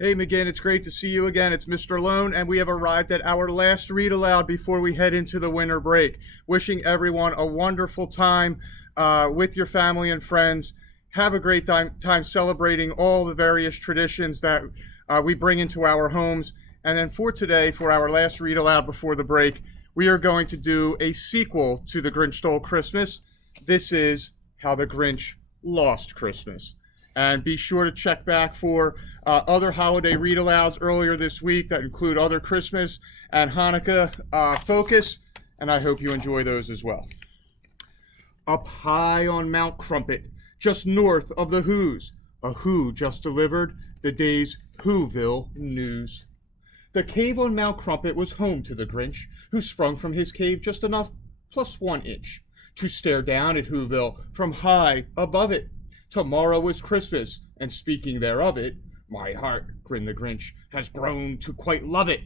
Hey, McGinn, it's great to see you again. It's Mr. Lohn, and we have arrived at our last read aloud before we head into the winter break. Wishing everyone a wonderful time with your family and friends. Have a great time celebrating all the various traditions that we bring into our homes. And then for today, for our last read aloud before the break, we are going to do a sequel to The Grinch Stole Christmas. This is How the Grinch Lost Christmas. And be sure to check back for other holiday read alouds earlier this week that include other Christmas and Hanukkah focus. And I hope you enjoy those as well. Up high on Mount Crumpet, just north of the Who's, a Who just delivered the day's Whoville news. The cave on Mount Crumpet was home to the Grinch, who sprung from his cave just enough plus 1 inch to stare down at Whoville from high above it. Tomorrow is Christmas, and speaking thereof it, my heart, grinned the Grinch, has grown to quite love it.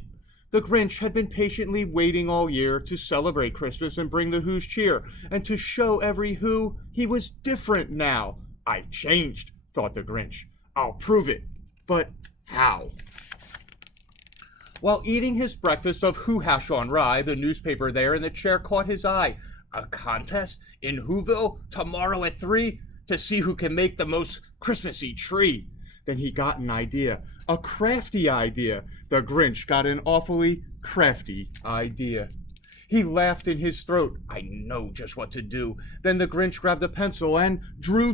The Grinch had been patiently waiting all year to celebrate Christmas and bring the Who's cheer, and to show every Who he was different now. I've changed, thought the Grinch. I'll prove it. But how? While eating his breakfast of Who hash on rye, the newspaper there in the chair caught his eye. A contest in Whoville tomorrow at 3? To see who can make the most Christmassy tree. Then he got an idea, a crafty idea. The Grinch got an awfully crafty idea. He laughed in his throat. I know just what to do. Then the Grinch grabbed a pencil and drew.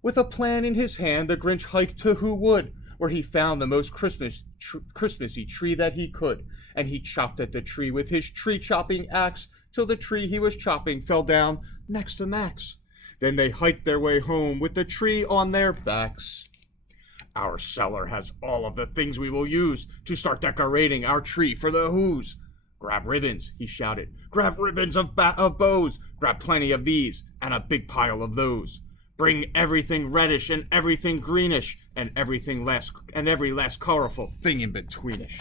With a plan in his hand, the Grinch hiked to Who Wood, where he found the most Christmassy tree that he could. And he chopped at the tree with his tree-chopping axe till the tree he was chopping fell down next to Max. Then they hiked their way home with the tree on their backs. Our cellar has all of the things we will use to start decorating our tree for the Who's. Grab ribbons, he shouted. Grab ribbons of bows. Grab plenty of these and a big pile of those. Bring everything reddish and everything greenish and every last colorful thing in betweenish.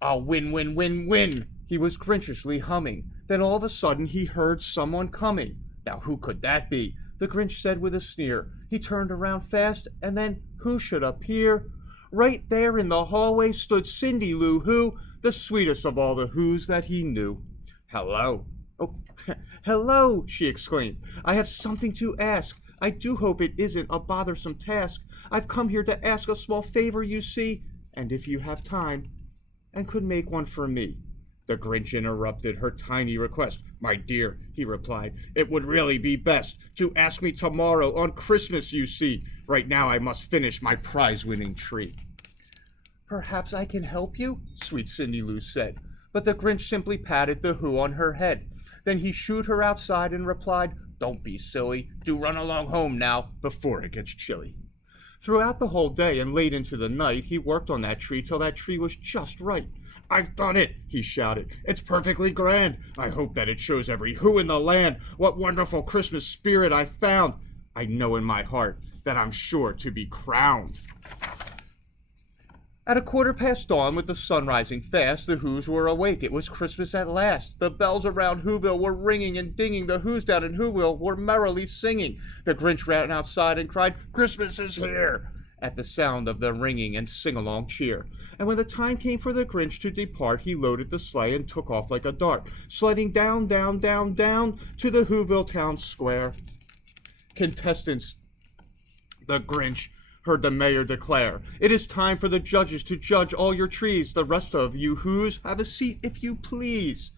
I'll win. He was Grinchishly humming. Then all of a sudden he heard someone coming. Now who could that be? The Grinch said with a sneer. He turned around fast, and then who should appear? Right there in the hallway stood Cindy Lou Who, the sweetest of all the Who's that he knew. Hello. Oh, hello, she exclaimed. I have something to ask. I do hope it isn't a bothersome task. I've come here to ask a small favor, you see, and if you have time, and could make one for me. The Grinch interrupted her tiny request. My dear, he replied, it would really be best to ask me tomorrow on Christmas, you see. Right now I must finish my prize-winning tree. Perhaps I can help you, sweet Cindy Lou said. But the Grinch simply patted the Who on her head. Then he shooed her outside and replied, don't be silly. Do run along home now before it gets chilly. Throughout the whole day and late into the night, he worked on that tree till that tree was just right. I've done it, he shouted. It's perfectly grand. I hope that it shows every Who in the land what wonderful Christmas spirit I found. I know in my heart that I'm sure to be crowned. At 1:15 dawn, with the sun rising fast, the Who's were awake. It was Christmas at last. The bells around Whoville were ringing and dinging. The Who's down in Whoville were merrily singing. The Grinch ran outside and cried, Christmas is here! At the sound of the ringing and sing-along cheer. And when the time came for the Grinch to depart, he loaded the sleigh and took off like a dart, sliding down to the Whoville town square. Contestants, the Grinch heard the mayor declare, it is time for the judges to judge all your trees. The rest of you Who's have a seat if you please.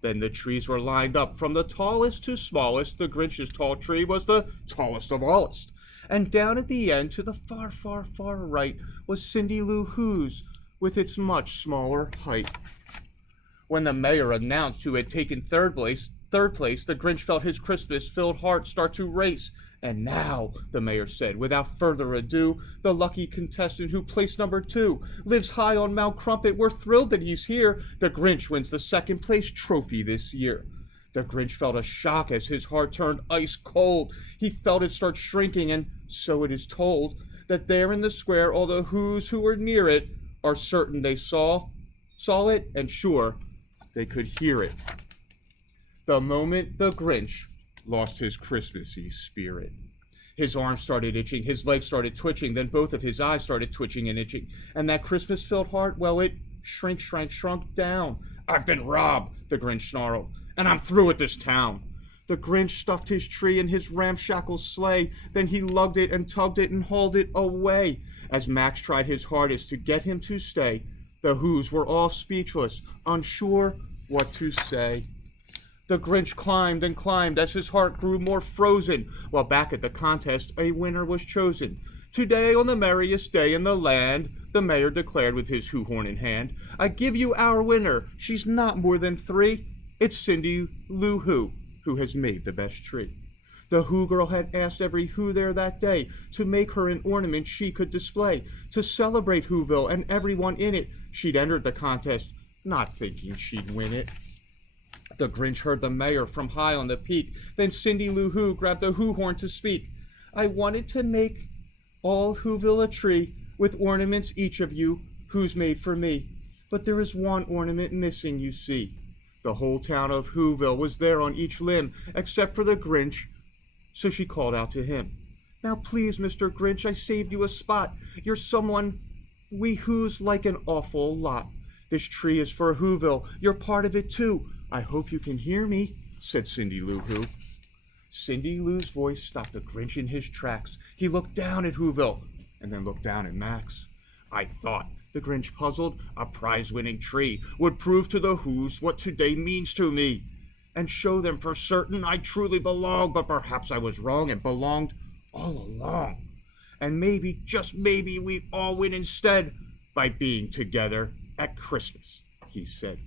Then the trees were lined up from the tallest to smallest. The Grinch's tall tree was the tallest of allest. And down at the end, to the far right, was Cindy Lou Who's, with its much smaller height. When the mayor announced who had taken third place, the Grinch felt his Christmas-filled heart start to race. And now, the mayor said, without further ado, the lucky contestant who placed number 2 lives high on Mount Crumpet. We're thrilled that he's here. The Grinch wins the second place trophy this year. The Grinch felt a shock as his heart turned ice cold. He felt it start shrinking, and so it is told that there in the square all the Who's who were near it are certain they saw it, and sure they could hear it. The moment the Grinch lost his Christmassy spirit. His arms started itching, his legs started twitching, then both of his eyes started twitching and itching. And that Christmas-filled heart, well, it shrunk down. "I've been robbed," the Grinch snarled, "and I'm through with this town." The Grinch stuffed his tree in his ramshackle sleigh, then he lugged it and tugged it and hauled it away. As Max tried his hardest to get him to stay, the Who's were all speechless, unsure what to say. The Grinch climbed and climbed as his heart grew more frozen, while back at the contest a winner was chosen. "Today, on the merriest day in the land," the mayor declared with his Who horn in hand, "I give you our winner. She's not more than 3. It's Cindy Lou Who has made the best tree." The Who girl had asked every Who there that day to make her an ornament she could display. To celebrate Whoville and everyone in it, she'd entered the contest, not thinking she'd win it. The Grinch heard the mayor from high on the peak. Then Cindy Lou Who grabbed the Who horn to speak. "I wanted to make all Whoville a tree, with ornaments each of you Who's made for me. But there is one ornament missing, you see." The whole town of Whoville was there on each limb, except for the Grinch, so she called out to him. "Now please, Mr. Grinch, I saved you a spot. You're someone we Who's like an awful lot. This tree is for Whoville. You're part of it too. I hope you can hear me," said Cindy Lou Who. Cindy Lou's voice stopped the Grinch in his tracks. He looked down at Whoville, and then looked down at Max. "I thought," the Grinch puzzled, "a prize-winning tree would prove to the Who's what today means to me, and show them for certain I truly belong, but perhaps I was wrong and belonged all along. And maybe, just maybe, we all win instead by being together at Christmas," he said.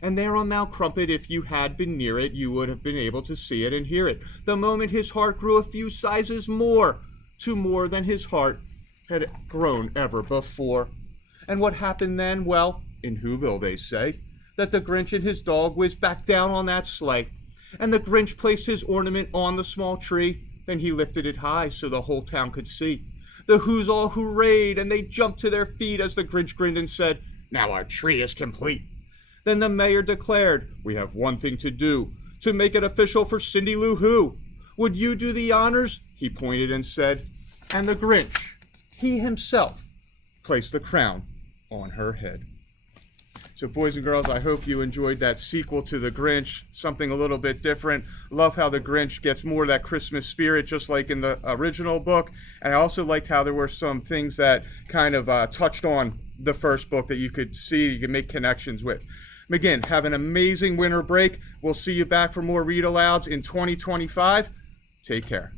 And there on Mount Crumpet, if you had been near it, you would have been able to see it and hear it. The moment his heart grew a few sizes more, to more than his heart had grown ever before. And what happened then? Well, in Whoville they say that the Grinch and his dog whizzed back down on that sleigh, and the Grinch placed his ornament on the small tree. Then he lifted it high so the whole town could see. The Who's all hoorayed, and they jumped to their feet as the Grinch grinned and said, "Now our tree is complete." Then the mayor declared, "We have one thing to do, to make it official for Cindy Lou Who. Would you do the honors?" He pointed and said, and the Grinch, he himself, placed the crown on her head. So boys and girls, I hope you enjoyed that sequel to The Grinch, something a little bit different. Love how The Grinch gets more of that Christmas spirit, just like in the original book. And I also liked how there were some things that kind of touched on the first book that you could see, you could make connections with. Again, have an amazing winter break. We'll see you back for more read alouds in 2025. Take care.